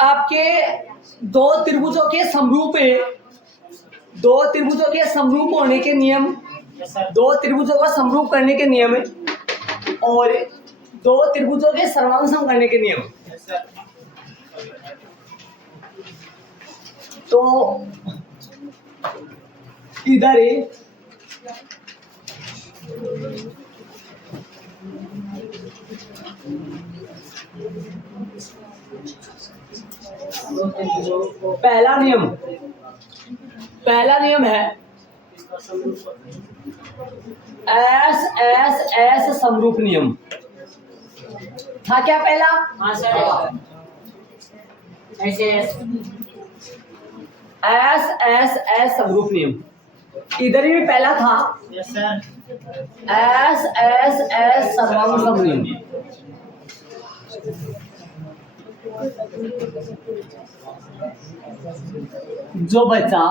आपके दो त्रिभुजों के समरूप है, दो त्रिभुजों के समरूप होने के नियम, दो त्रिभुजों का समरूप करने के नियम है और दो त्रिभुजों के सर्वांग सम करने के नियम। तो इधर है पहला नियम है एस एस एस समरूप नियम। था क्या पहला? हाँ सर, ऐसे एस एस एस समरूप नियम। इधर भी पहला था yes sir, S S S सर्वांग सम नियम। जो बच्चा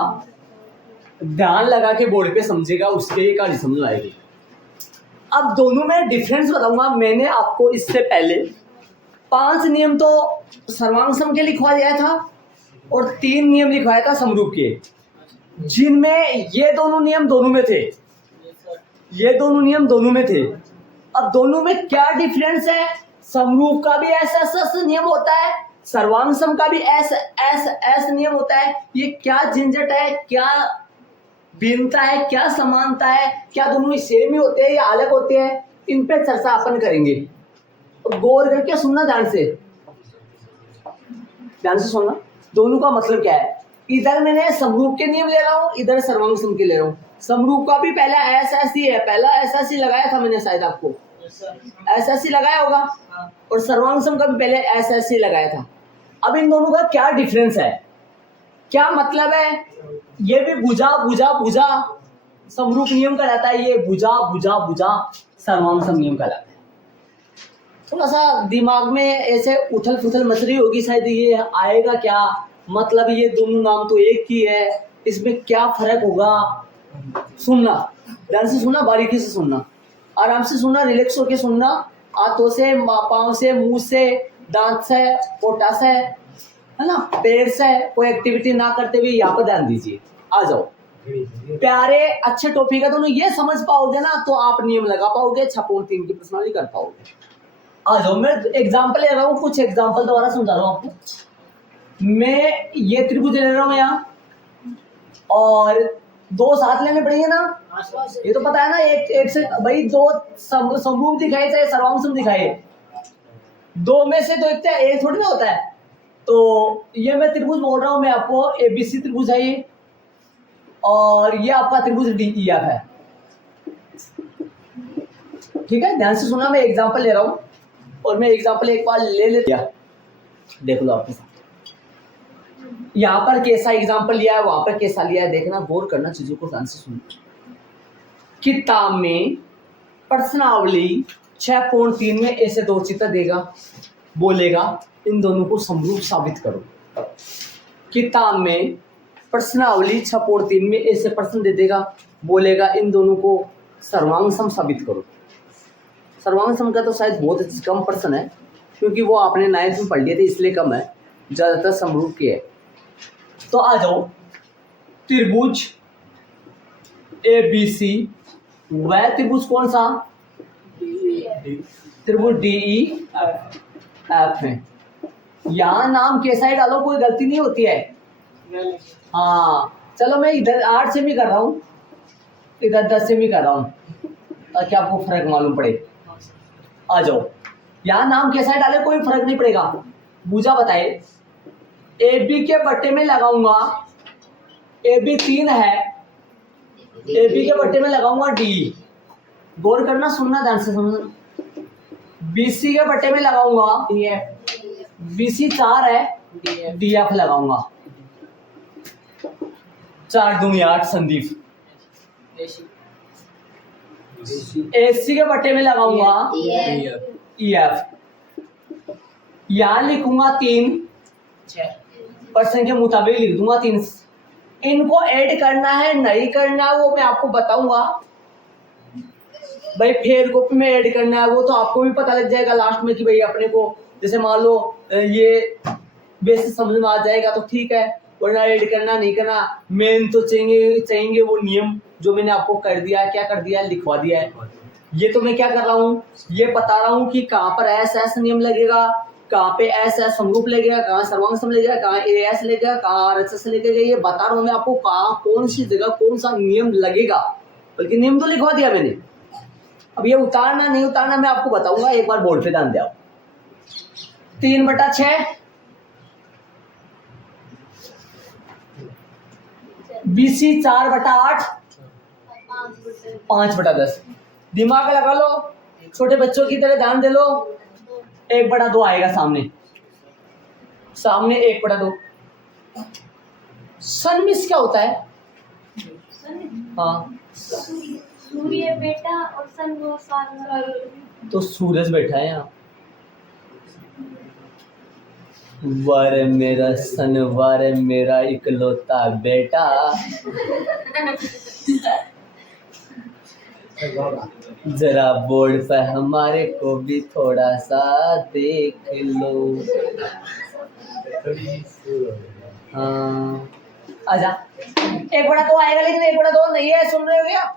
ध्यान लगा के बोर्ड पे समझेगा उसके ये कहानी समझ आएगी। अब दोनों में डिफरेंस बताऊंगा। मैंने आपको इससे पहले 5 नियम तो सर्वांग सम के लिखवा दिया था और 3 नियम लिखवाया था समरूप के, जिनमें ये दोनों नियम दोनों में थे, ये दोनों नियम दोनों में थे। अब दोनों में क्या डिफरेंस है? समरूप का भी एस एस एस नियम होता है, सर्वांग सम का भी एस एस एस नियम होता है। ये क्या झंझट है, क्या भिन्नता है, क्या समानता है, क्या दोनों सेम ही होते हैं या अलग होते हैं, इन पे चर्चा अपन करेंगे। गौर करके सुनना, ध्यान से सुनना। दोनों का मतलब क्या है? इधर मैंने समरूप के नियम ले रहा हूँ, इधर सर्वांग सम के ले रहा हूँ। समरूप का भी पहला एस एस ही है, पहला एस एस ही लगाया था मैंने, शायद आपको एस एस ही लगाया होगा, और सर्वांग सम का भी पहले एस एस ही लगाया था। अब इन दोनों का क्या डिफरेंस है, क्या मतलब है? ये भी भुजा भुजा भुजा समरूप नियम कहलाता है, ये भुजा भुजा भुजा सर्वांग सम नियम कहलाता है। थोड़ा सा दिमाग में ऐसे उथल पुथल मच रही होगी, शायद ये आएगा क्या, मतलब ये दोनों नाम तो एक ही है, इसमें क्या फर्क होगा। सुनना, ध्यान से सुनना, बारीकी से सुनना, आराम से सुनना, रिलैक्स होके सुनना, हाथों से, पाँव से, मुंह से, दांत से, पोटा से, है ना, पैर से कोई एक्टिविटी ना करते हुए यहाँ पर ध्यान दीजिए। आ जाओ प्यारे, अच्छे टॉपिक है, दोनों ये समझ पाओगे ना तो आप नियम लगा पाओगे, 6.3 की प्रश्नावली कर पाओगे। आ जाओ, मैं एग्जाम्पल ले रहा हूँ, कुछ एग्जाम्पल दोबारा समझा रहा हूँ आपको। मैं ये त्रिभुज ले रहा हूँ यहाँ, और 2 साथ लेने पड़ेंगे ना, ये तो पता है ना। एक से भाई 2 समरूप दिखाए चाहे सर्वांग सम दिखाए, 2 में से तो एक थोड़ी ना होता है। तो ये मैं त्रिभुज बोल रहा हूँ मैं आपको, एबीसी त्रिभुज है ये, और ये आपका त्रिभुज डीईएफ है। ठीक है, ध्यान से सुना, मैं एग्जांपल ले रहा हूँ और मैं एग्जांपल एक बार ले लिया, देख लो आपके साथ। यहाँ पर कैसा एग्जांपल लिया है, वहां पर कैसा लिया है, देखना, गौर करना, चीजों को ध्यान से सुनना। किताब में प्रश्नावली 6.3 में ऐसे 2 चित्र देगा, बोलेगा इन दोनों को समरूप साबित करो। किताब में प्रश्नावली 6.3 में ऐसे प्रश्न दे देगा, बोलेगा इन दोनों को सर्वांग सम साबित करो। सर्वांग सम का तो शायद बहुत कम प्रश्न है, क्योंकि वो आपने 9th में पढ़ लिए थे, इसलिए कम है, ज्यादातर समरूप के है। तो आ जाओ, त्रिभुज एबीसी, वह त्रिभुज कौन सा? त्रिभुज डीईएफ है। यहाँ नाम कैसा ही डालो, कोई गलती नहीं होती है। हाँ चलो, मैं इधर 8 से भी कर रहा हूँ, इधर 10 से भी कर रहा हूँ, ताकि आपको फर्क मालूम पड़े। आ जाओ, यहाँ नाम कैसा डाले कोई फर्क नहीं पड़ेगा। भुजा बताए, AB के बट्टे में लगाऊंगा, AB 3 है, AB के बट्टे में लगाऊंगा D। गौर करना, सुनना, ध्यान से सुनना। BC के बट्टे में लगाऊंगा DF, BC 4 है, DF लगाऊंगा। 4 दूनी 8 संदीप। AC के बट्टे में लगाऊंगा EF। यहाँ लिखूंगा 3, पर्सन के मुताबिक लिख दूंगा 3। इनको ऐड करना है नहीं करना, वो मैं आपको बताऊंगा। भाई फेयर कॉपी में ऐड करना है वो तो आपको भी पता लग जाएगा लास्ट में कि भाई अपने को जैसे मान लो ये बेसिस समझ में आ जाएगा तो ठीक है, वरना ऐड करना नहीं करना। मेन तो चाहिए वो नियम जो मैंने आपको कर दिया है, क्या कर दिया है, लिखवा दिया है। ये तो मैं क्या कर रहा हूँ, ये बता रहा हूँ कि कहाँ पर एस एस नियम लगेगा, कहाँ पे एस एस समरूप लगेगा, कहाँ सर्वांग सम लगेगा, कहाँ ए एस लगेगा, कहाँ आर एस एस लगेगा। ये बता रहा हूँ मैं आपको कहाँ कौन सी जगह कौन सा नियम लगेगा, बल्कि नियम तो लिखवा दिया मैंने। अब ये उतारना नहीं उतारना मैं आपको बताऊंगा, एक बार बोर्ड पे ध्यान दे। 3/6 BC 4/8 5/10। दिमाग लगा लो, छोटे बच्चों की तरह ध्यान दे लो। 1/2 आएगा सामने, सामने 1/2। सन मिस क्या होता है? हाँ सूर्य बेटा और सन वो साथ तो सूरज बैठा है यहाँ। वारे मेरा सन, वारे मेरा इकलौता बेटा, जरा बोर्ड पर हमारे को भी थोड़ा सा देख लो। हाँ आजा। 1/2 आएगा लेकिन 1/2 नहीं है, सुन रहे हो क्या?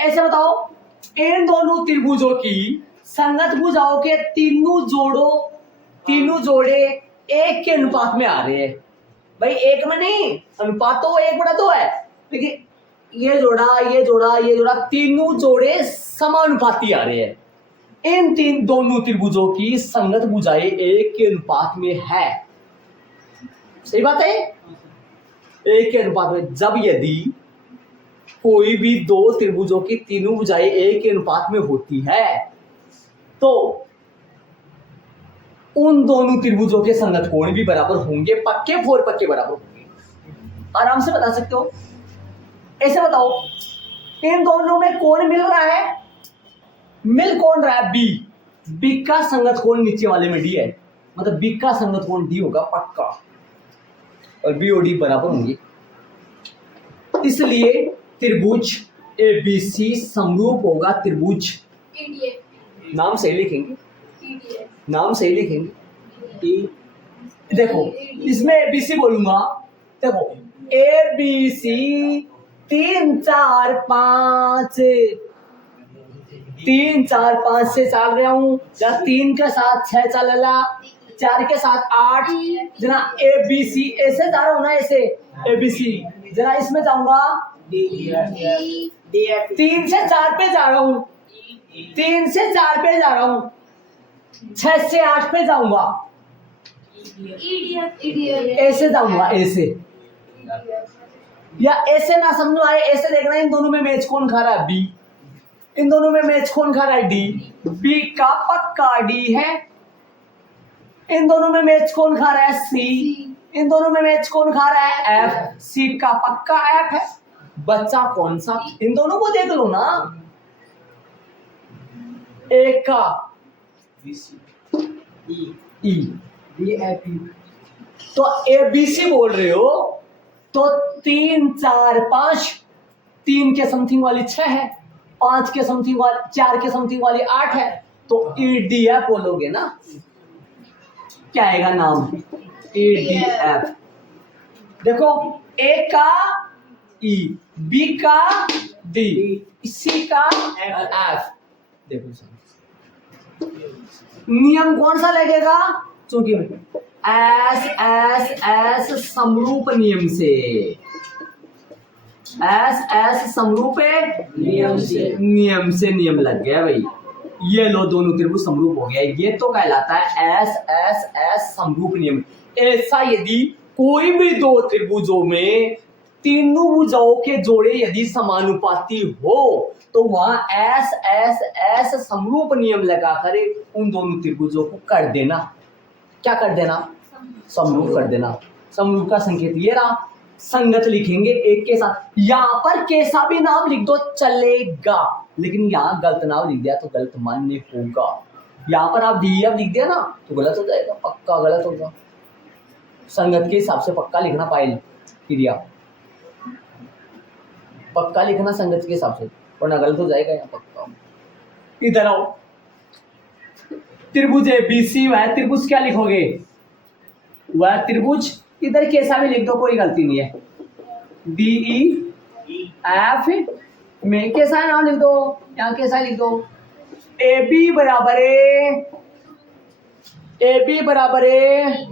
ऐसे बताओ, इन दोनों त्रिभुजों की संगत भुजाओं के तीनों जोड़े एक के अनुपात में आ रहे हैं। भाई एक में नहीं, अनुपात तो 1/2 है, लेकिन ये जोड़ा तीनों जोड़े समानुपाती आ रहे हैं। इन दोनों त्रिभुजों की संगत भुजाएं एक के अनुपात में है। सही बात है, एक के अनुपात में। जब यदि कोई भी दो त्रिभुजों की तीनों भुजाएं एक के अनुपात में होती है तो उन दोनों त्रिभुजों के संगत कोण भी बराबर होंगे, पक्के पक्के बराबर होंगे। आराम से बता सकते हो। ऐसे बताओ, इन दोनों में कोण मिल रहा है, मिल कौन रहा है? बी का संगत कोण नीचे वाले में डी है, मतलब बी का संगत कोण डी होगा पक्का, और बी और डी बराबर होंगे। इसलिए त्रिभुज ABC समरूप होगा त्रिभुज, नाम सही लिखेंगे, नाम सही लिखेंगे। देखो इसमें ABC बोलूंगा, देखो ABC 3 4 5 से चल रहा हूँ, 3 के साथ 6 चलेगा, 4 के साथ 8। जना ABC ऐसे जा रहा हूँ ना, ऐसे ABC जना इसमें जाऊंगा 3 से 4 पे जा रहा हूँ, 3 से 4 पे जा रहा हूँ, 6 से 8 पे जाऊंगा, ऐसे जाऊंगा, ऐसे। या ऐसे ना समझो आए, ऐसे देखना इन दोनों में मैच कौन खा रहा है? बी। इन दोनों में मैच कौन खा रहा है? डी। बी का पक्का डी है। इन दोनों में मैच कौन खा रहा है? सी। इन दोनों में मैच कौन खा रहा है? एफ। सी का पक्का एफ है। बच्चा कौन सा? इन दोनों को देख लो ना, एक का ई, तो ABC बोल रहे हो तो 3 4 5, 3 के समथिंग वाली 6 है, 5 के समथिंग वाली 4 के समथिंग वाली 8 है, तो EDF बोलोगे ना, क्या आएगा नाम? EDF। देखो A का E, B का D, C का F। देखो नियम कौन सा लगेगा? चूंकि एस समरूप नियम से, एस समरूप नियम से नियम लग गया भाई। ये लो दोनों त्रिभुज समरूप हो गया, ये तो कहलाता है एस समरूप नियम। ऐसा यदि कोई भी दो त्रिभुजों में तीनों भुजाओं के जोड़े यदि समानुपाती हो तो वहां एस समरूप नियम लगाकर उन दोनों त्रिभुजों को कर देना। क्या कर देना? समरूप कर देना। समरूप का संकेत ये रहा, संगत लिखेंगे एक के साथ। यहां पर कैसा भी नाम लिख दो चलेगा, लेकिन यहाँ गलत नाम लिख दिया तो गलत मान्य होगा। यहाँ पर आप DEF लिख दिया ना तो गलत हो जाएगा, पक्का गलत होगा। संगत के हिसाब से पक्का लिखना, पायल क्रिया पक्का लिखना संगत के हिसाब से, वरना गलत हो जाएगा यहाँ पक्का। इधर आओ, त्रिभुज ABC वह त्रिभुज क्या लिखोगे, वह त्रिभुज इधर कैसा भी लिख दो कोई गलती नहीं है, DEF में कैसा नाम लिख दो, यहाँ कैसा लिख दो, AB बराबर है, AB बराबर है,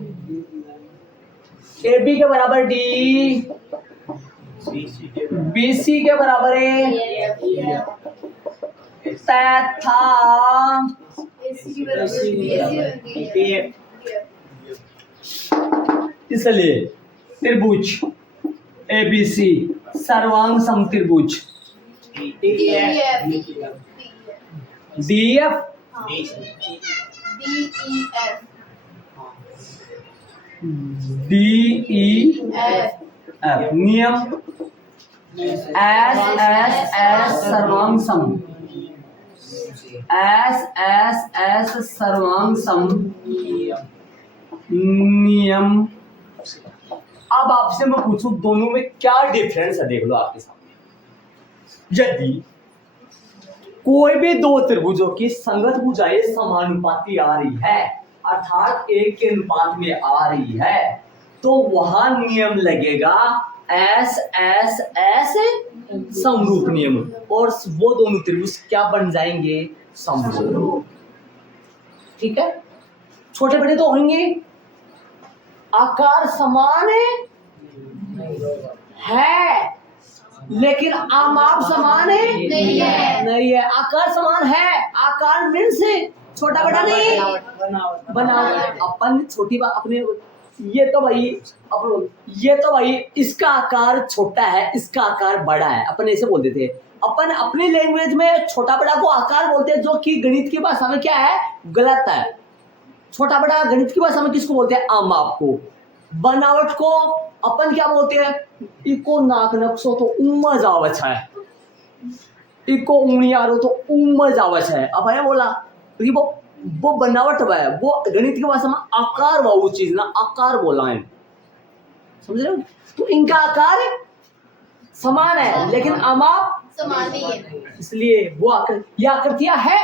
AB के बराबर D, BC के बराबर है तथा इसलिए त्रिभुज ABC सर्वांग समत्रिभुज DEF DEF नियम S सर्वांग सम, S सर्वांग सम नियम। अब आपसे मैं पूछूं दोनों में क्या डिफरेंस है, देख लो आपके सामने। यदि कोई भी दो त्रिभुजों की संगत भुजाएं समानुपाती आ रही है, अर्थात एक के अनुपात में आ रही है, तो वहां नियम लगेगा S समरूप नियम, और वो दोनों त्रिभुज क्या बन जाएंगे, समरूप। ठीक है, छोटे बड़े तो होंगे, आकार समान है लेकिन आमाप समान है नहीं है। आकार समान है, आकार मीन से छोटा बड़ा नहीं, बनावट। अपन छोटी बात अपने ये तो भाई इसका आकार छोटा है, इसका आकार बड़ा है, अपन ऐसे बोल देते हैं। अपन अपनी लैंग्वेज में छोटा बड़ा को आकार बोलते हैं, जो कि गणित की भाषा में क्या है, गलत है। छोटा बड़ा गणित की भाषा में किसको बोलते हैं, आमाप को। बनावट को अपन क्या बोलते हैं, इको नाक नक्शो तो उम्मज आवच है, इको उंगलियारो तो उम्मज आवच है। अब है बोला कि वो बनावट है, वो गणित की भाषा में आकार वो चीज ना, आकार बोला है, समझ रहे हो। तो इनका आकार समान है लेकिन आमाप समान नहीं है, इसलिए वो आकृतियां है।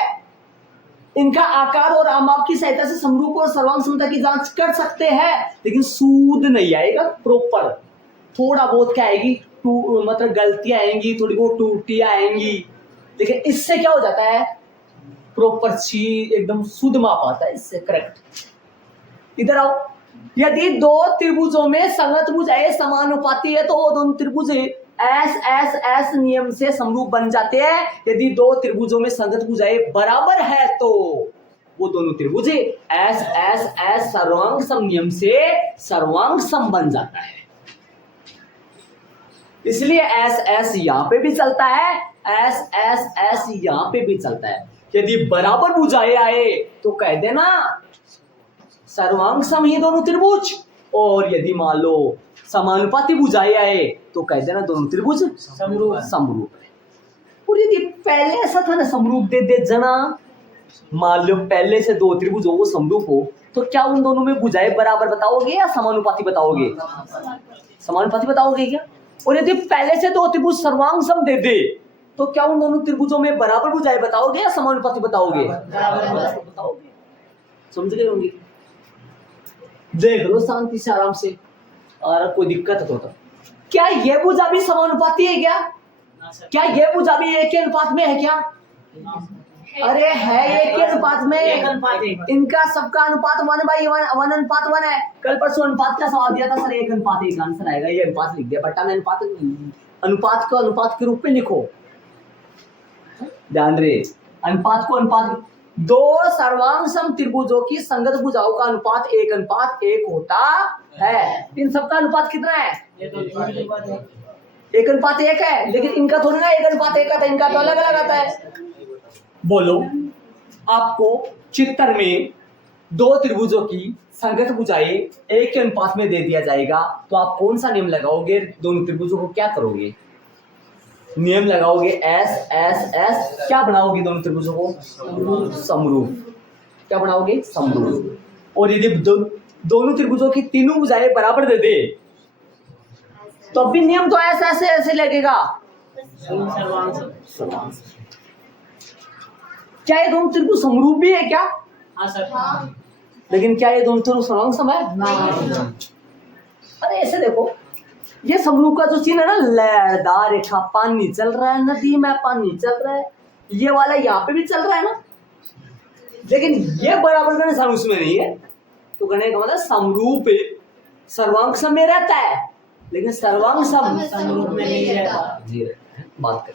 इनका आकार और आमाप की सहायता से समरूप और सर्वांग समता की जांच कर सकते हैं, लेकिन सूद नहीं आएगा प्रॉपर। थोड़ा बहुत क्या आएगी, मतलब गलतियां आएंगी, थोड़ी बहुत टूटियां आएंगी, लेकिन इससे क्या हो जाता है, प्रॉपर चीज एकदम शुद्ध माप आता है, इससे करेक्ट। इधर आओ, यदि दो त्रिभुजों में संगत भुजाएं समानुपाती है तो वो दोनों त्रिभुज S नियम से समरूप बन जाते हैं। यदि दो त्रिभुजों में संगत भुजाएं बराबर है तो वो दोनों त्रिभुज S सर्वांग सम नियम से सर्वांग सम बन जाता है। इसलिए S यहाँ पे भी चलता है, S यहाँ पे भी चलता है। यदि बराबर भुजाएं आए तो कह देना सर्वांग सम ही दोनों त्रिभुज, और यदि मान लो समानुपाती भुजाएं आए तो कह देना दोनों त्रिभुज समरूप है। और यदि पहले ऐसा था ना, समरूप दे दे जना, मान लो पहले से दो त्रिभुज हो वो समरूप हो, तो क्या उन दोनों में भुजाएं बराबर बताओगे या समानुपाती बताओगे, समानुपाती बताओगे क्या। और यदि पहले से दो त्रिभुज सर्वांग सम दे दे तो क्या उन दोनों त्रिभुजों में बराबर भुजाएं बताओगे या समानुपाती बताओगे, बताओगे। समझ गए होंगे। देख लो शांति से आराम से, और कोई दिक्कत तो क्या ये भुजा भी समानुपाती है क्या, क्या ये भुजा भी एक के अनुपात में है क्या, अरे है एक के अनुपात में, इनका सबका अनुपात 1/1 है। कल परसों अनुपात का सवाल दिया था सर, एक अनुपात एक आंसर आएगा, ये अनुपात लिख दिया बट्टा में, अनुपात को अनुपात के रूप में लिखो, ध्यान रहे। अनुपात को अनुपात, दो सर्वांग सम त्रिभुजों की संगत भुजाओं का अनुपात 1:1 होता है। इन सबका अनुपात कितना है, 1:1 है, लेकिन इनका थोड़ी ना 1:1 आता है, इनका तो अलग अलग आता है। बोलो, आपको चित्र में दो त्रिभुजों की संगत भुजाएं 1 के अनुपात में दे दिया जाएगा, तो आप कौन सा नियम लगाओगे, दोनों त्रिभुजों को क्या करोगे, नियम लगाओगे S क्या बनाओगे, दोनों त्रिभुजों को समरूप, क्या बनाओगे, समरूप। और यदि दोनों त्रिभुजों की तीनों भुजाएं बराबर दे दे तो भी नियम तो ऐसे लगेगा, क्या ये दोनों त्रिभुज समरूप भी है क्या? हाँ सर। हाँ। लेकिन क्या ये दोनों त्रिभुज सर्वांग सम है? नहीं। अरे ऐसे देखो, ये समरूप का जो चिन्ह है ना, लहरदार रेखा, पानी चल रहा है, नदी में पानी चल रहा है, ये वाला यहाँ पे भी चल रहा है ना, लेकिन ये बराबर का निशान उसमें नहीं है। तो कहने का मतलब समरूप सर्वांग सम में रहता है, लेकिन सर्वांग सम समरूप में नहीं रहता। जी बात कर,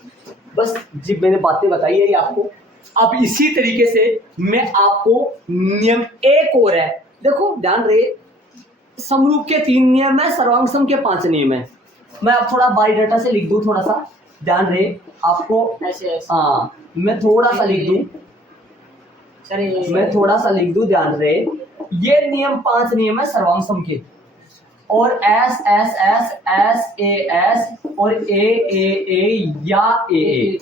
बस जी मैंने बातें बताई है ये आपको। अब इसी तरीके से मैं आपको नियम एक और है, देखो ध्यान रहे, समरूप के 3 नियम है, सर्वांग सम के 5 नियम है। मैं अब थोड़ा बायोडाटा से लिख दूं, थोड़ा सा ध्यान रहे आपको। ऐसे हाँ मैं थोड़ा सा लिख दूं, सर ये मैं थोड़ा सा लिख दूं, ध्यान रहे, ये नियम 5 नियम है सर्वांग सम के, और S S S S A S और ए या ए,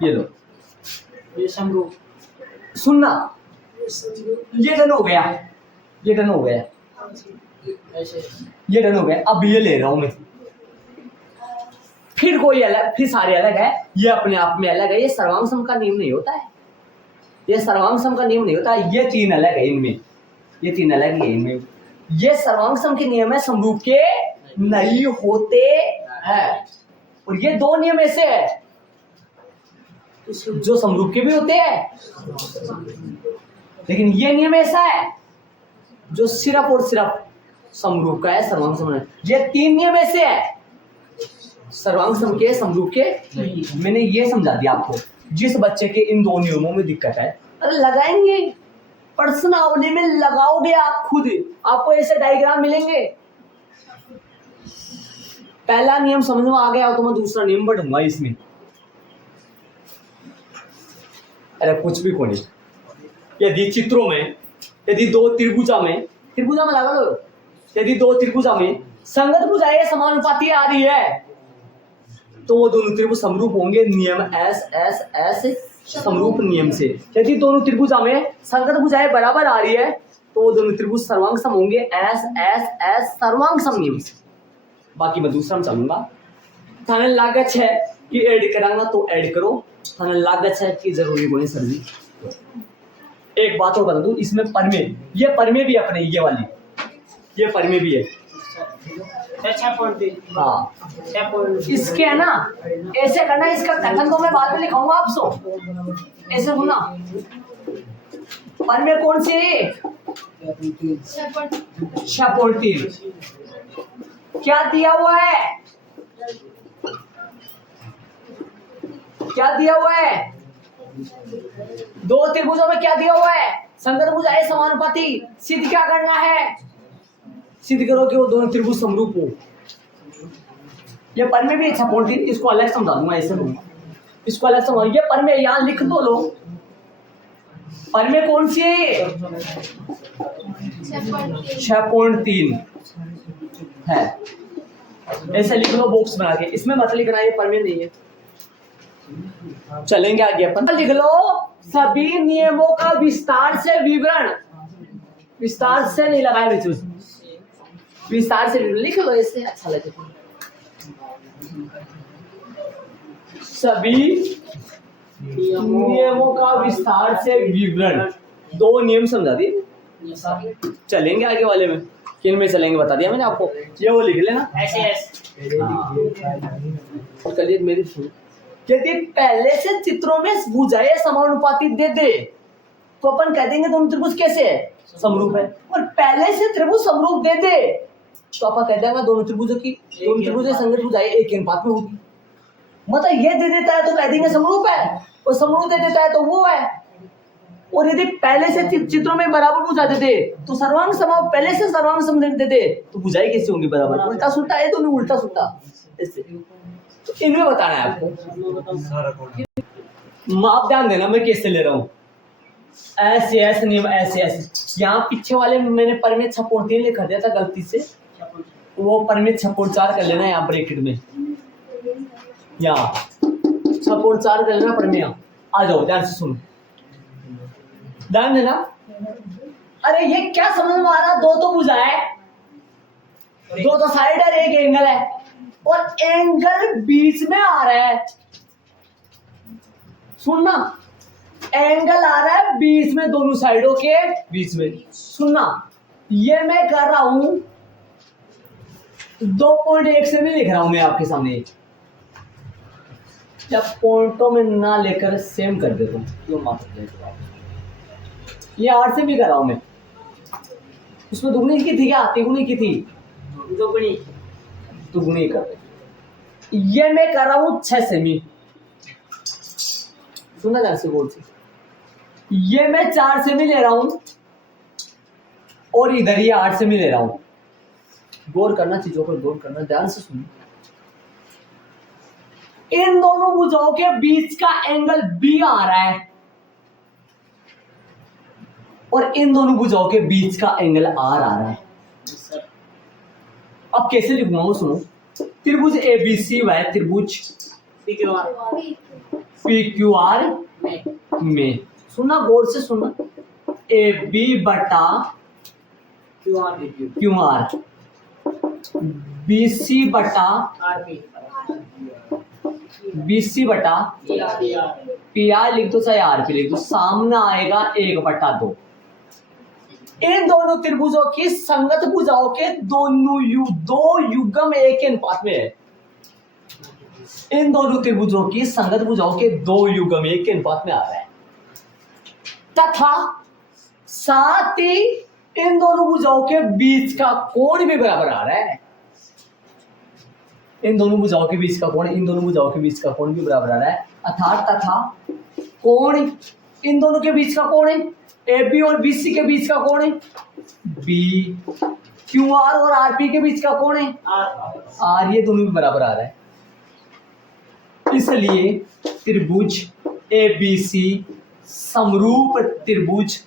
ये लो ये समरूप। सुनना, ये डन हो गया, ये डन हो गया, ऐसे ये डन हो गया। अब ये ले रहा हूं मैं, फिर कोई अलग, फिर सारे अलग है, ये अपने आप में अलग है, ये सर्वांग सम का नियम नहीं होता है, ये सर्वांग सम का नियम नहीं होता है, ये 3 अलग है इनमें, ये 3 अलग है इनमें। ये सर्वांग सम के नियम है, समरूप के नहीं होते हैं, और ये 2 नियम ऐसे है जो समरूप के भी होते हैं, लेकिन ये नियम ऐसा है जो सिर्फ और सिर्फ समरूप का है, सर्वांग सम नहीं। ये 3 नियम ऐसे है सर्वांग सम के, समरूप के नहीं। मैंने ये समझा दिया आपको। जिस बच्चे के इन 2 नियमों में दिक्कत है, अरे लगाएंगे, प्रश्नावली में लगाओगे आप खुद, आपको ऐसे डायग्राम मिलेंगे। पहला नियम समझ में आ गया तो मैं दूसरा नियम बढ़ूंगा इसमें। अरे कुछ भी कोई नहीं, यदि चित्रों में, यदि 2 त्रिभुजा में लगा लो, यदि 2 त्रिभुजा में संगत भुजाएं समानुपाती आ रही है, तो वो दोनों त्रिभुज समरूप होंगे नियम एस एस एस समरूप नियम से। यदि दोनों त्रिभुजा में संगत भुजाएं बराबर आ रही है, तो वो दोनों त्रिभुज सर्वांग सम होंगे एस एस एस सर्वांग सम नियम से। बाकी मैं दूसरा में चलूंगा। थाने लागत है कि ऐड करांगा तो ऐड करो, थाने लागत है कि जरूरी कोई सर जी। एक बात और बता दूं, इसमें परमे, ये परमे भी अपने, ये वाली ये परमे भी है। हाँ इसके है ना, ऐसे करना, इसका कथन तो मैं बाद में लिखाऊंगा आपसे, ऐसे होना। परमे कौन सी है? 6.3। क्या दिया हुआ है? क्या दिया हुआ है? 2 त्रिभुजों में क्या दिया हुआ है? संगत भुजाएं समानुपाती। सिद्ध क्या करना है? सिद्ध करो कि वो दोनों त्रिभुज समरूप हो। ये परमे भी 6.3, इसको अलग समझा दूंगा, ऐसे दूंगा, इसको अलग समझा। ये परमे यहाँ लिख दो लोग, परमे कौन सी है? 6.3 है, ऐसे लिख लो बॉक्स बना के, इसमें मत लिखना ये परमे नहीं है। चलेंगे आगे अपन, लिख लो सभी नियमों का विस्तार से विवरण, विस्तार से नहीं लगाए बच्चों, विस्तार से लिख लो, ऐसे अच्छा लगे। सभी नियमों का विस्तार से विवरण, 2 नियम समझा दिए। चलेंगे आगे वाले में, किन में चलेंगे बता दिया मैंने आपको, ये वो लिख लेना ऐसे कलिए मेरी सुन। यदि पहले से चित्रों में भुजाएं समानुपाती दे दे तो अपन कह देंगे दोनों त्रिभुज कैसे है? समरूप है। और पहले से त्रिभुज समरूप दे दे तो अपन कह देंगे दोनों त्रिभुजों की, दोनों त्रिभुज संगत भुजाएं एक ही अनुपात में होगी। मतलब ये दे देता है तो कह देंगे समरूप है, और समरूप दे देता है तो वो है। और यदि पहले से चित्रों में बराबर भुजा दे दे तो सर्वांग सम, पहले से सर्वांग सम दे दे तो भुजाएं कैसे होंगी बराबर? उल्टा सुल्टा है, दोनों उल्टा सुल्टा ऐसे। तो इनमें बताना है आपको, माप ध्यान देना मैं कैसे ले रहा हूँ। ऐसे ऐसे नियम, ऐसे ऐसे। यहाँ पीछे वाले में मैंने परमे 6.3 लिखा दिया था गलती से, वो परमे 6.4 कर लेना यहाँ ब्रैकेट में, यहाँ 6.4 कर लेना परमे। यहाँ आ जाओ, ध्यान से सुनो, ध्यान देना। अरे ये क्या समझ में आ रहा? 2 तो भुजा है, 2 तो साइड है, एक एंगल है, और एंगल बीच में आ रहा है। सुनना, एंगल आ रहा है बीच में, दोनों साइडों के बीच में। सुनना, ये मैं कर रहा हूं 2.1 से नहीं लिख रहा हूं मैं आपके सामने, जब पॉइंटों में ना लेकर सेम कर देता हूं क्यों मात्र ये 8 से भी कर रहा हूं मैं। उसमें दुगनी की थी क्या, तिगुनी की थी? दोगुनी। दुगनी कर दे। ये मैं कर रहा हूं 6 सेमी, सुना ध्यान से गौर से। ये मैं 4 सेमी ले रहा हूं और इधर ये 8 सेमी ले रहा हूं। गौर करना, चीजों पर गौर करना, ध्यान से सुनो। इन दोनों भुजाओं के बीच का एंगल बी आ रहा है और इन दोनों भुजाओं के बीच का एंगल आर आ रहा है। सर अब कैसे लिखूंगा वो सुनो। त्रिभुज एबीसी व त्रिभुज PQR PQR में में, सुना गौर से सुना, AB बटा QR QR, BC बटा RP BC बटा PR लिख दो चाहे RP लिख दो, सामने आएगा 1/2। इन दोनों त्रिभुजों की संगत भुजाओं के दो युग्म एक के अनुपात में है। इन दोनों त्रिभुजों की संगत भुजाओं के 2 युग्म एक के अनुपात में आ रहा है, तथा साथ ही इन दोनों भुजाओं के बीच का कोण भी बराबर आ रहा है। इन दोनों भुजाओं के बीच का कोण, इन दोनों भुजाओं के बीच का कोण भी बराबर आ रहा है, अर्थात तथा कोण, इन दोनों के बीच का कोण है AB और BC के बीच का कोण है B, QR और RP के बीच का कोण है R, ये दोनों भी बराबर आ रहा है। इसलिए त्रिभुज ABC समरूप त्रिभुज,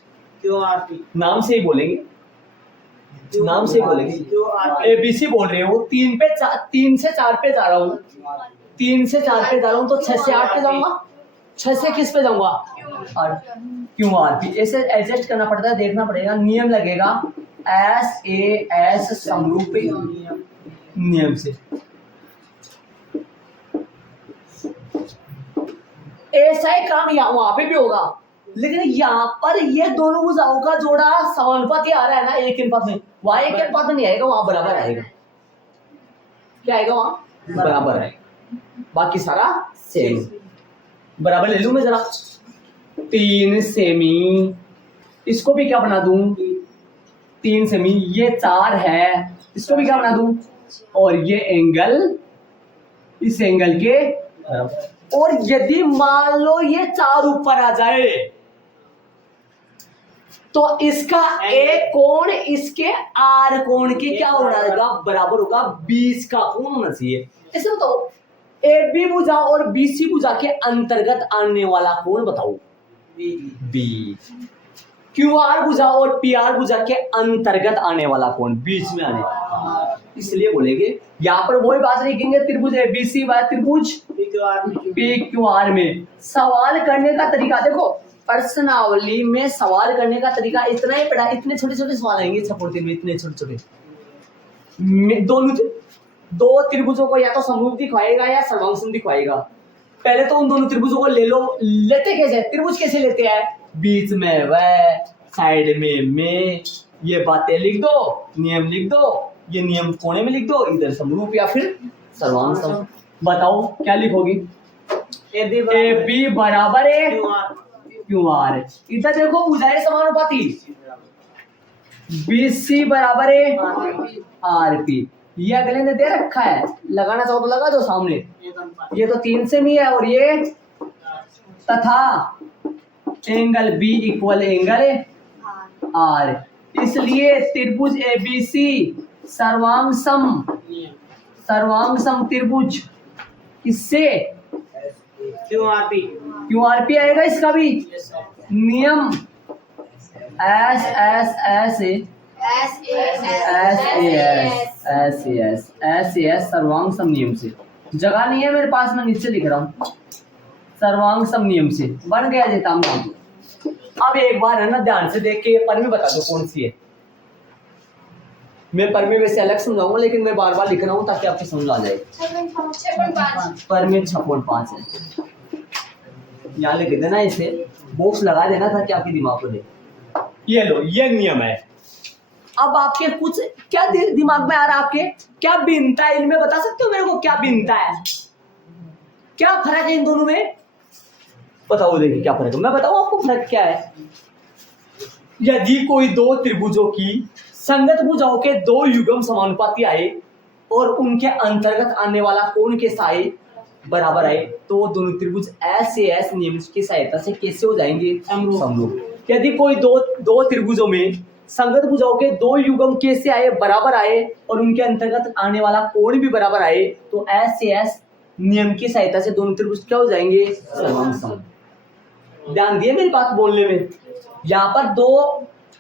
QRP नाम से ही बोलेंगे, नाम से ही बोलेंगे। ABC बोल रहे हो, 3 से 4 पे जा रहा हूँ, 3 से 4 पे जा रहा हूँ तो 6 से 8 पे जाऊंगा, 6 से किस पे जाऊंगा? QRP। ऐसे एडजस्ट करना पड़ता है, देखना पड़ेगा, नियम लगेगा SAS समरूप नियम से। ऐसा ही काम वहां पे भी होगा, लेकिन यहाँ पर ये दोनों भुजाओं का जोड़ा समानुपाती आ रहा है ना, एक अनुपात में। वहां एक अनुपात में नहीं आएगा, वहां बराबर आएगा। क्या आएगा? वहां बराबर आएगा, बाकी सारा सेम। बराबर ले लूं मैं जरा, 3 सेमी, इसको भी क्या बना दूं? 3 सेमी, ये 4 है, इसको भी क्या बना दूं? और ये एंगल इस एंगल के, और यदि मान लो ये 4 ऊपर आ जाए तो इसका एक कोण इसके आर कोण के क्या होगा? बराबर होगा, 20 का कोण होना चाहिए। ऐसे बताओ, AB भुजा और BC भुजा के अंतर्गत आने वाला कोण बताओ? B। QR भुजा और PR भुजा के अंतर्गत आने वाला कोण, बीच में आने वाला, इसलिए बोलेंगे यहाँ पर वही बात लिखेंगे, त्रिभुज ABC व त्रिभुज PQR में। सवाल करने का तरीका देखो, प्रश्नावली में सवाल करने का तरीका इतना ही पड़ा, इतने छोटे छोटे सवाल आएंगे छपुर्ती में, इतने छोटे छोटे। दोनों 2 त्रिभुजों को या तो समरूप दिखवाएगा या सर्वांग दिखवाएगा। पहले तो उन दोनों त्रिभुजों को ले लो, लेते कैसे? त्रिभुज कैसे लेते हैं? बीच में वह, साइड में, ये बातें लिख दो, नियम लिख दो, ये नियम कोने में लिख दो, इधर समरूप या फिर सर्वांग सम। बताओ क्या लिखोगी? AB बराबर है QR, इधर देखो भुजाएं समानुपाती, BC बराबर है RP। ये अगले ने दे रखा है, लगाना चाहो तो लगा दो सामने। ये तो 3 सेमी है और ये, तथा angle B equal angle R, इसलिए त्रिभुज ABC सर्वांग सम त्रिभुज, इससे QRP आएगा, इसका भी नियम SAS सर्वांग सम नियम से। जगह नहीं है मेरे पास, मैं नीचे लिख रहा हूँ, सर्वांग सम नियम से बन गया जी काम। अब एक बार है ना, ध्यान से देख के ये पर में बता दो कौन सी है। मैं पर में वैसे अलग समझाऊंगा, लेकिन मैं बार बार लिख रहा हूँ ताकि आपको समझ आ जाए। पर में 6.5 है, यहाँ लिख देना, इसे बॉक्स लगा देना ताकि आपके दिमाग को दे। ये लो, ये नियम है। अब आपके कुछ क्या दिमाग में आ रहा है, आपके क्या भिन्नता है इनमें, बता सकते हो मेरे को क्या भिन्नता है, क्या फर्क है इन दोनों में? बताओ, देखिए क्या फर्क है, मैं बताऊं आपको फर्क क्या है। यदि कोई दो त्रिभुजों की संगत भुजाओं के दो युग्म समानुपाती आए और उनके अंतर्गत आने वाला कोण के साए बराबर आए, तो वो दोनों त्रिभुज एस से एस नियम की सहायता से कैसे हो जाएंगे? समरूप। यदि कोई दो त्रिभुजों में संगत भुजाओं के दो युग्म कैसे आए, बराबर आए, और उनके अंतर्गत आने वाला कोण भी बराबर आए, तो एस से एस नियम की सहायता से दोनों त्रिभुज क्या हो जाएंगे? समरूप। ध्यान दिए मेरी बात बोलने में। यहाँ पर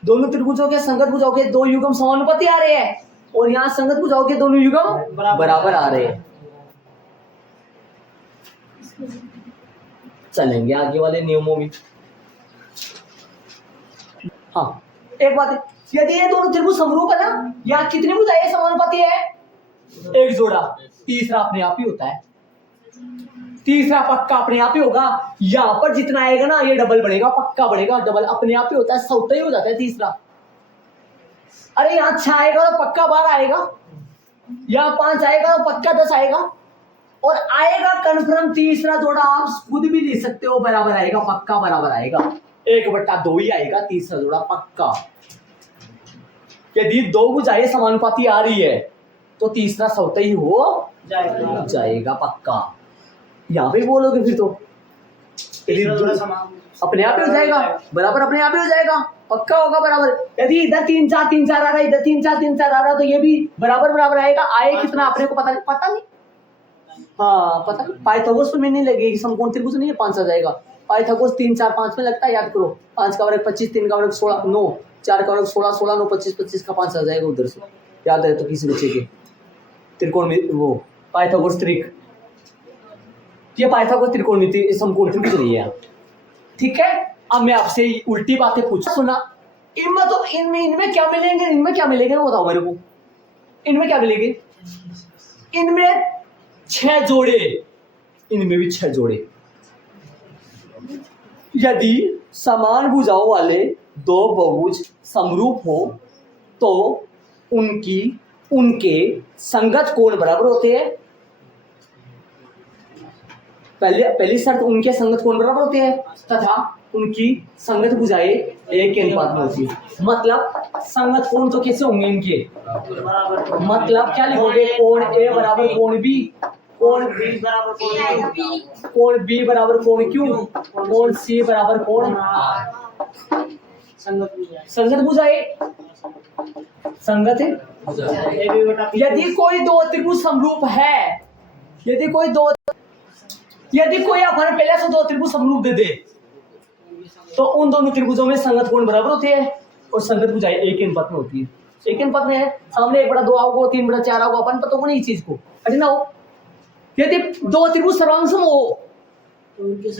दोनों त्रिभुजों के संगत भुजाओं के दो युग्म समानुपाती आ रहे हैं और यहाँ संगत भुजाओं के दोनों युग्म बराबर आ रहे हैं। चलेंगे आगे वाले नियमों में। हाँ, एक बात है, यदि ये दोनों त्रिभुज समरूप है ना, यहाँ कितनी भुजाएं समानुपाती है? एक जोड़ा। तीसरा अपने आप ही होता है, तीसरा पक्का अपने आप ही होगा। यहाँ पर जितना आएगा ना ये डबल बनेगा, पक्का बनेगा, डबल अपने आप ही होता है, सौता ही हो जाता है तीसरा। अरे यहाँ 6 आएगा तो पक्का 12 आएगा, यहाँ 5 आएगा तो पक्का 10 आएगा, और आएगा कन्फर्म तीसरा जोड़ा आप खुद भी ले सकते हो, बराबर आएगा, पक्का बराबर आएगा, 1/2 ही आएगा तीसरा जोड़ा पक्का। यदि दो भुजाएं समानुपाती आ रही है तो तीसरा सौता ही हो जाएगा पक्का। यहाँ पे बोलोगे फिर तो अपने आप ही हो जाएगा, बराबर अपने आप ही हो जाएगा, पक्का होगा बराबर। यदि इधर 3 4 3 4 आ रहा है, इधर 3 4 3 4 आ रहा है, तो ये भी बराबर बराबर आएगा। आए कितना अपने को पता नहीं। हाँ पता नहीं, पाइथागोरस में नहीं लगेगी, समकोण त्रिभुज नहीं है, 5 आ जाएगा। पाइथागोरस 3 4 5 में लगता है, याद करो। 5 का वर्ग 25, 3 का वर्ग 16, 9, 4 का वर्ग 16, 16 9 25, 25 का 5 आ जाएगा उधर से, याद है तो किसी बच्चे के त्रिकोण में वो पाइथागोरस त्रिक, ये पाइथागोरस त्रिकोणमिति समकोण त्रिभुज नहीं है, ठीक है। अब मैं आपसे उल्टी बातें पूछा, सुना इनमें तो इनमें क्या मिलेंगे, इनमें क्या मिलेंगे बताओ मेरे को, इनमें क्या मिलेंगे? इनमें 6 जोड़े, इनमें भी 6 जोड़े। यदि समान भुजाओं वाले दो बहुभुज समरूप हो तो उनके संगत कोण बराबर होते हैं। पहली शर्त, उनके संगत कोण बराबर होते हैं तथा उनकी संगत भुजाएं एक के अनुपात में होती है। मतलब संगत कोण तो कैसे होंगे इनके? मतलब क्या लिखोगे? कोण ए बराबर कोण बी, कोण बी बराबर कोण बी बराबर कोण क्यू, कोण सी बराबर कोण आर। संगत भुजाएं संगत है। यदि कोई दो त्रिभुज समरूप है, यदि कोई अपन पहले से दो त्रिभुज समरूप दे दे तो उन दोनों त्रिभुजों में संगत कोण बराबर होते हैं और संगत भुजाएं एक के अनुपात में होती है। एक के अनुपात में है, सामने 1/2 आओगे, 3/4 आओगे, अपन पता नहीं इस चीज को ना हो। यदि दो त्रिभुज सर्वांगसम हो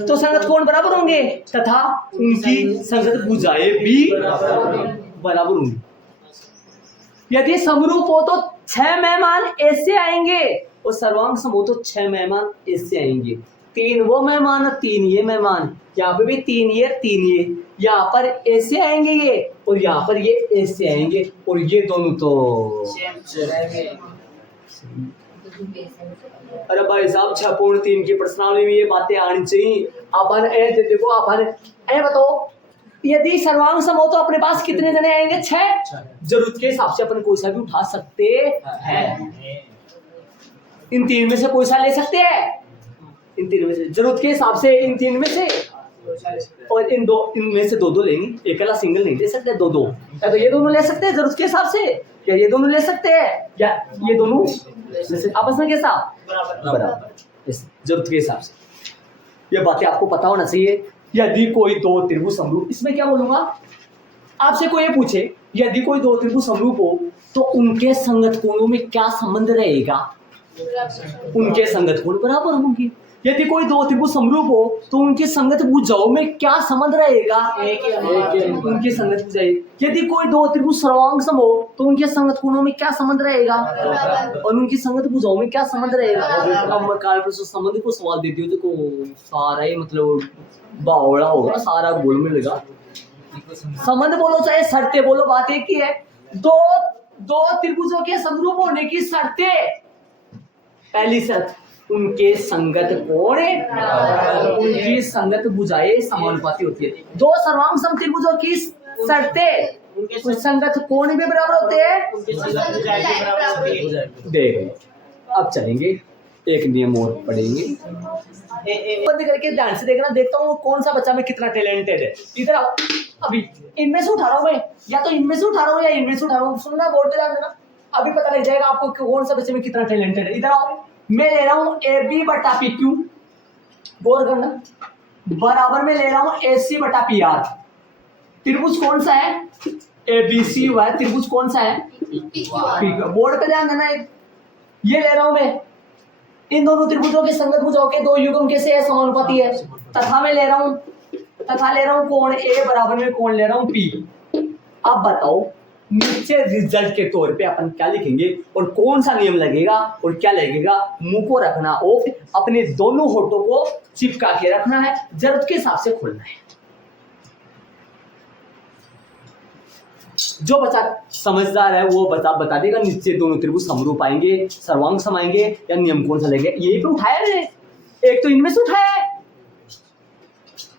तो संगत कोण बराबर होंगे तथा उनकी संगत भुजाएं भी बराबर होंगी। यदि समरूप हो तो 6 मेहमान ऐसे आएंगे और सर्वांग सम हो तो 6 मेहमान ऐसे आएंगे। 3 वो मेहमान, 3 ये मेहमान, यहाँ पे भी 3 ये, यहाँ पर ऐसे आएंगे ये, और यहाँ पर ये ऐसे आएंगे, और ये दोनों तो अरे भाई साहब 6.3 की प्रश्नावली में ये बातें आनी चाहिए। अपन देखो, अपन बताओ, यदि सर्वांग सम हो तो अपने पास कितने जने आएंगे? 6। जरूरत के हिसाब से अपन कोई सा भी उठा सकते हैं, इन 3 में से कोई सा ले सकते हैं, इन 3 में से जरूरत के हिसाब से, इन 3 में से, और इनमें से 2 लेंगे, अकेला सिंगल नहीं ले सकते, 2 या तो ये दोनों ले सकते हैं जरूरत के हिसाब से, या ये दोनों ले सकते हैं, या ये दोनों आपस में कैसा बराबर जरूरत के हिसाब से। ये बातें आपको पता होना चाहिए। यदि कोई दो त्रिभुज समरूप, इसमें क्या बोलूंगा, आपसे कोई ये पूछे यदि कोई दो त्रिभुज समरूप हो तो उनके संगत कोणों में क्या संबंध रहेगा? उनके संगत कोण बराबर होंगे। यदि कोई दो त्रिभुज समरूप हो तो उनकी संगत भुजाओं में क्या संबंध रहेगा? एक ही अनुपात। उनकी संगत भुजाएं। यदि कोई दो त्रिभुज सर्वांग सम हो तो उनके संगत कोणों में क्या संबंध रहेगा? और उनकी संगत भुजाओं में क्या संबंध रहेगा? अब कार्यप्रसव संबंध को सवाल देती हो तो सारा ही मतलब बावड़ा होगा, सारा गोल में लगा। संबंध बोलो चाहे शर्तें बोलो, बात एक ही है। दो त्रिभुजों के समरूप होने की शर्तें। पहली शर्त, उनके संगत कोण उनकी संगत भुजाएं समानुपाती होती है। दो सर्वांग सम त्रिभुजों की शर्तें, उनके संगत कोण भी बराबर होते हैं। उनकी संगत भुजाएं भी बराबर होती है। देखो अब चलेंगे, एक नियम और पढ़ेंगे। बंद करके ध्यान से देखना, देखता हूँ कौन सा बच्चा में कितना टैलेंटेड है। इधर आओ, अभी इनमें से उठा रहा हूँ मैं, या तो इनमें से उठा रहा हूँ या इनमें से उठा रहा हूँ। सुनना, बोर्ड पे ध्यान देना, अभी पता लग जाएगा आपको कौन सा बच्चे में कितना टैलेंटेड है। इधर आओ, मैं ले रहा हूँ ए बी बटा पी क्यू, गौर करना, बराबर में ले रहा हूँ ए सी बटा पी आर। त्रिभुज कौन सा है? A B C. वह त्रिभुज कौन सा है? बोर्ड पे ध्यान देना। ये ले रहा हूं मैं, इन दोनों त्रिभुजों के संगत भुजाओं के दो युग्म कैसे समानुपाती है। तथा मैं ले रहा हूं कोण ए बराबर में कोण ले रहा हूं पी। अब बताओ नीचे रिजल्ट के तौर पे अपन क्या लिखेंगे और कौन सा नियम लगेगा और क्या लगेगा? मुंह को रखना ऑफ, अपने दोनों होठों को चिपका के रखना है, जरूरत के हिसाब से खोलना है। जो बच्चा समझदार है वो बता देगा नीचे दोनों त्रिभुज समरूप आएंगे, सर्वांग सम आएंगे या नियम कौन सा लगेगा। यही पे उठाया ने, एक तो इनमें से उठाया है,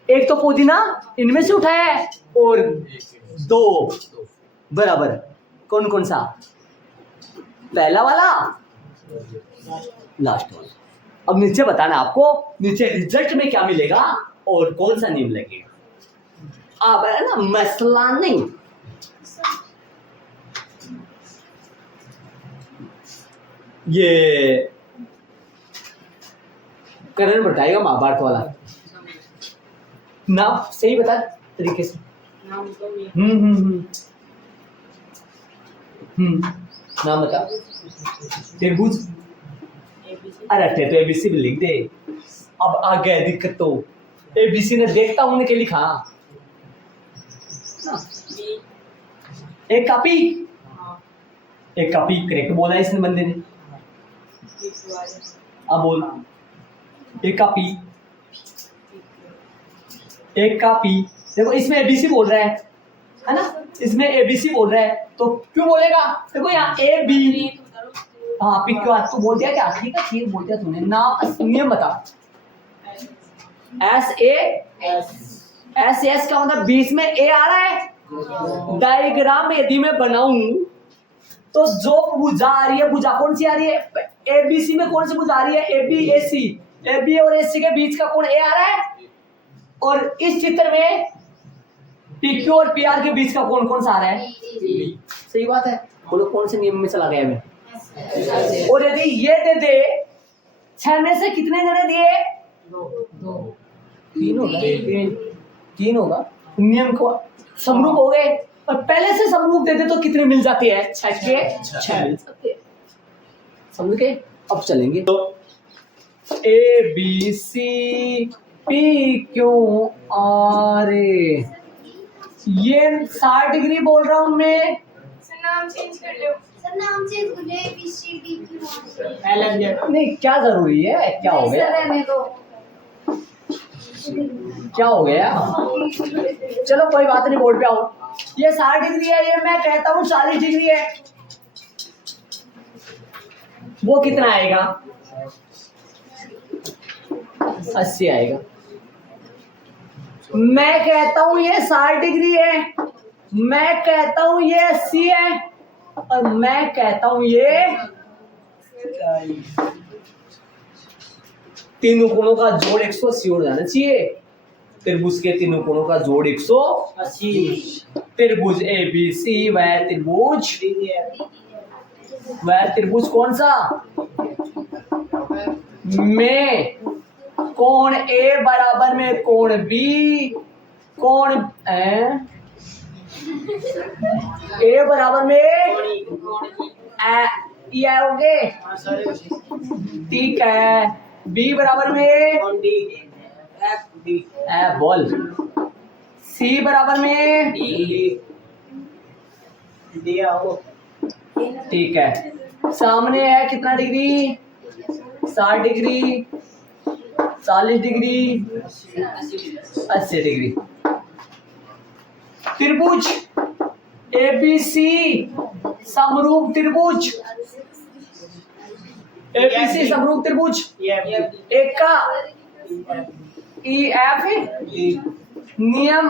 एक तो पुदीना इनमें से उठाया है, और दो बराबर। कौन कौन सा? पहला वाला, लास्ट वाला। अब नीचे बताना आपको नीचे रिजल्ट में क्या मिलेगा और कौन सा नियम लगेगा। अब है ना मसला नहीं। ये करण बताएगा महाभारत वाला नाम, सही बता तरीके से। नाम तो ये नाम बता। त्रिभुज, अरे तो एबीसी भी लिख दे। अब आ गया दिक्कत तो, एबीसी ने देखता हूं के लिखा एक कॉपी करेक्ट बोला है इसने बंदे ने। अब बोल, एक कॉपी। देखो इसमें एबीसी बोल रहा है ना, इसमें एबीसी बोल रहा है तो क्यों बोलेगा? देखो यहाँ ए बी, हाँ पी क्यू आर। तू बोल दिया क्या? ठीक है, ठीक बोल दिया तूने। नाम नियम बता। एस एस का मतलब बीच में ए आ रहा है। डायग्राम यदि मैं बनाऊं तो जो भुजा आ रही है, भुजा कौन सी आ रही है? एबीसी में कौन सी भुजा आ रही है? A B A C. A B और ए सी के बीच का कोण ए आ रहा है, और इस चित्र में पी क्यू और पी आर के बीच का कोण कौन सा आ रहा है? सही बात है। बोलो कौन से नियम में चला गया मैं? और यदि ये दे दे, 6 में से कितने जने दिए? 3 होगा। 3 होगा। नियम को समरूप हो गए, और पहले से समरूप देते तो कितने मिल जाते हैं? 6 के 6 मिल जाते हैं। समझ गए? अब चलेंगे तो A B C P Q R A, ये 60 डिग्री बोल रहा हूं मैं। नाम चेंज कर लो। सर नाम चेंज कर ले, बी सी डी क्यू नहीं, क्या जरूरी है? क्या हो गया? रहने दो। क्या हो गया? चलो कोई बात नहीं, बोर्ड पे आओ। ये 60 डिग्री है, ये मैं कहता हूँ 40 डिग्री है। वो कितना आएगा? 80 आएगा। मैं कहता हूं ये 60 डिग्री है, मैं कहता हूं ये 80 है, और मैं कहता हूं ये तीनों कोणों का जोड़ 180 हो जाना चाहिए। त्रिभुज के तीनों कोणों का जोड़ 180। त्रिभुज ए बी सी, वह त्रिभुज कौन सा? में कोण ए बराबर में कोण बी, कोण ए बराबर में ये आओगे। ठीक है, बी बराबर में on D F D A ball, C बराबर में डी दिया हो ठीक है, सामने है कितना डिग्री 60 डिग्री 40 डिग्री 80 डिग्री। त्रिभुज एबीसी समरूप त्रिभुज, एबीसी समरूप त्रिभुज एक का ई एफ नियम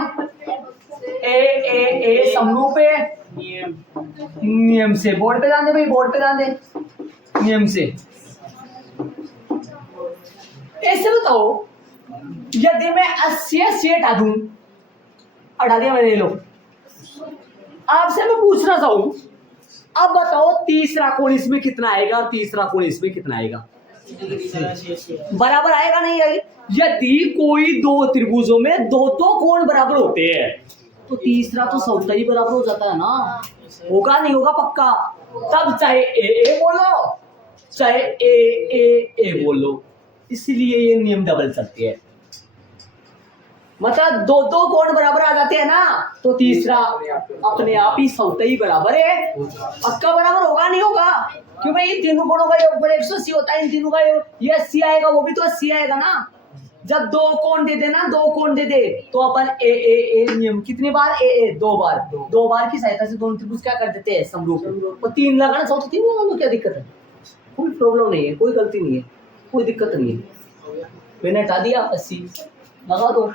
ए समरूप है, नियम से बोर्ड पे ध्यान दे भाई, बोर्ड पे ध्यान दे, नियम से। ऐसे बताओ यदि मैं 80 हटा दूं, हटा दिया मैंने, लो आपसे मैं पूछना चाहूं, अब बताओ तीसरा कोण इसमें कितना आएगा और तीसरा कोण इसमें कितना आएगा, बराबर आएगा नहीं आएगा? यदि कोई दो त्रिभुजों में दो कोण बराबर होते हैं तो तीसरा तो सबका ही बराबर हो जाता है ना, होगा नहीं होगा पक्का, तब चाहे ए बोलो चाहे ए बोलो, इसलिए ये नियम डबल चलते हैं। मतलब दो कोण बराबर आ जाते हैं ना तो तीसरा अपने आप ही सबका ही बराबर है, पक्का बराबर होगा नहीं होगा, क्यों भाई इन तीनों कोणों का योग 180 होता है, इन तीनों का योग ये 80 आएगा, वो भी तो 80 आएगा ना। जब दो कोण दे देना, दो कोण दे दे तो अपन ए नियम कितनी बार ए दो बार की सहायता से दोनों त्रिभुज क्या कर देते हैं समरूप, और 3 लगाना चाहो तो 3 लगा लो, क्या दिक्कत है, कोई प्रॉब्लम नहीं है, कोई गलती नहीं है, कोई दिक्कत नहीं है। मैंने हटा दिया 80 लगा दो,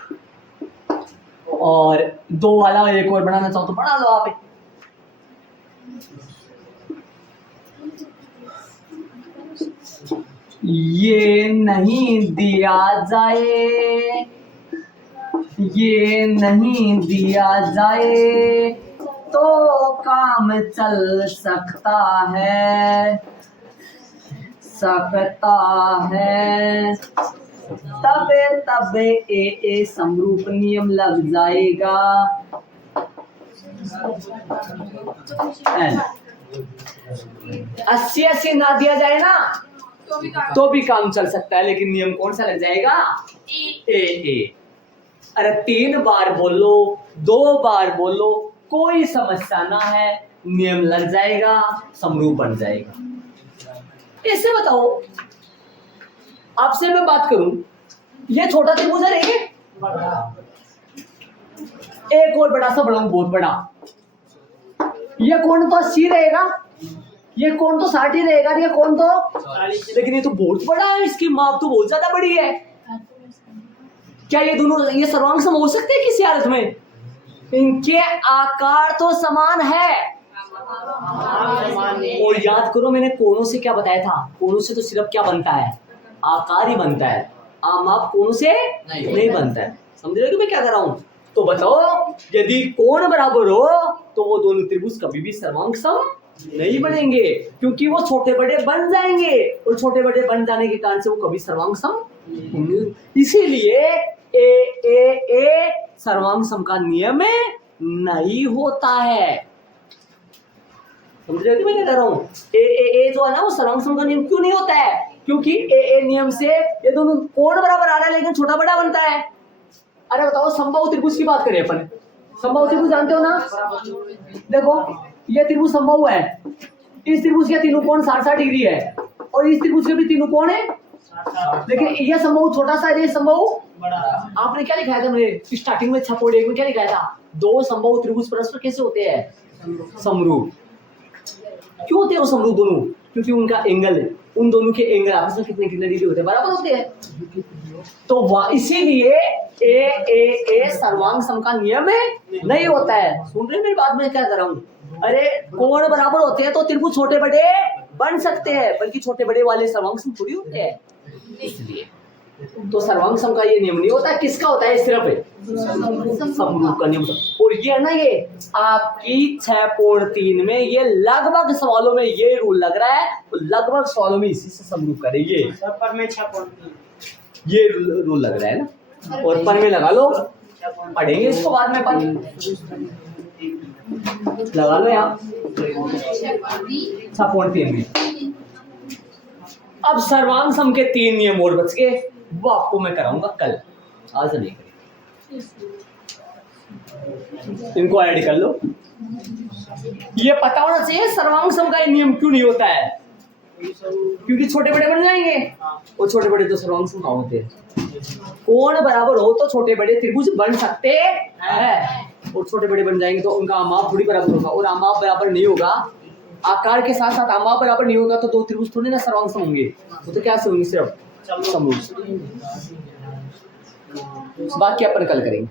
और 2 वाला एक और बनाना चाहो तो बना लो आप। ये नहीं दिया जाए, ये नहीं दिया जाए तो काम चल सकता है, तब ए समरूप नियम लग जाएगा। 80 ना दिया जाए ना तो भी काम चल सकता है, लेकिन नियम कौन सा लग जाएगा, ए। अरे 3 बार बोलो 2 बार बोलो कोई समस्या ना है, नियम लग जाएगा, समरूप बन जाएगा। इससे बताओ आपसे मैं बात करूं, ये छोटा त्रिभुज है ये एक और बड़ा सा बनाऊं, बहुत बड़ा, ये कोण तो 80 रहेगा, ये कोण तो 60 ही रहेगा, ये कोण तो 40, लेकिन ये तो बहुत बड़ा है, इसकी माप तो बहुत ज्यादा बड़ी है। क्या ये दोनों ये सर्वांग सम हो सकते हैं किसी हालत में? इनके आकार तो समान है, और याद करो मैंने कोणों से क्या बताया था, कोणों से तो सिर्फ क्या बनता है, आकार ही बनता है, माप कोणों से नहीं बनता है। समझ रहे हो कि मैं क्या कर रहा हूं? तो बताओ यदि कोण बराबर हो तो वो दोनों त्रिभुज कभी भी सर्वांग सम नहीं बनेंगे, क्योंकि वो छोटे बड़े बन जाएंगे, और छोटे बड़े बन जाने के कारण से वो कभी सर्वांग सम होंगे। इसीलिए ए सर्वांग सम का नियम नहीं होता है। समझ रहे हो कि मैं क्या कह रहा हूँ? ए जो है ना वो सर्वांग सम का नियम क्यों नहीं होता है? क्योंकि ए नियम से ये दोनों कोण बराबर आ रहा है लेकिन छोटा बड़ा बनता है। अरे बताओ समबाहु त्रिभुज की बात करें अपन, समबाहु त्रिभुज जानते हो ना? देखो ये त्रिभुज समबाहु है, इस त्रिभुज के तीनों कोण 60 डिग्री है, और इस त्रिभुज के भी तीनों कोण है, लेकिन ये समबाहु छोटा सा है, ये समबाहु बड़ा। आपने क्या लिखाया था मैंने स्टार्टिंग में 6.1 में क्या लिखाया था? दो समबाहु त्रिभुज परस्पर कैसे होते हैं? समरूप। क्यों होते हैं वो समरूप दोनों? क्योंकि उनका एंगल, उन दोनों के एंगल आपस में कितने कितने डिग्री होते हैं? बराबर होते हैं। तो इसीलिए ए सर्वांग सम का नियम नहीं होता है। सुन रहे मेरी बात में क्या कर रहा हूँ? अरे कोण बराबर होते हैं तो त्रिभुज छोटे बड़े बन सकते हैं, बल्कि छोटे बड़े वाले सर्वांग सम थोड़ी होते हैं। इसलिए तो सर्वांग सम का ये नियम नहीं होता है। किसका होता है? सिर्फ समरूप का नियम। और ये है ना, ये आपकी 6.3 में ये लगभग सवालों में ये रूल लग रहा है, तो लगभग सवालों में इसी से समरूप करेंगे। पर में 6.3 ये रूल लग रहा है ना, और पर में लगा लो, पढ़ेंगे इसको बाद में, पर लगा लो यहाँ 6.3 में। अब सर्वांग सम के 3 नियम और बच गए, वो आपको मैं कराऊंगा कल, आज नहीं करेंगे। इनको ऐड कर लो। ये पता होना चाहिए सर्वांग सम का ये नियम क्यों नहीं होता है, क्योंकि छोटे बड़े बन जाएंगे, और छोटे बड़े तो सर्वांग सम कहाँ होते हैं। कोण बराबर हो तो छोटे बड़े त्रिभुज बन सकते हैं, और छोटे बड़े बन जाएंगे तो उनका आमाप थोड़ी बराबर होगा, और आमाप बराबर नहीं होगा, आकार के साथ साथ आमाप बराबर नहीं होगा तो दो त्रिभुज थोड़ी ना सर्वांग सम होंगे, वो तो क्या से होंगे, सिर्फ समरूप। बाकी अपन कल करेंगे।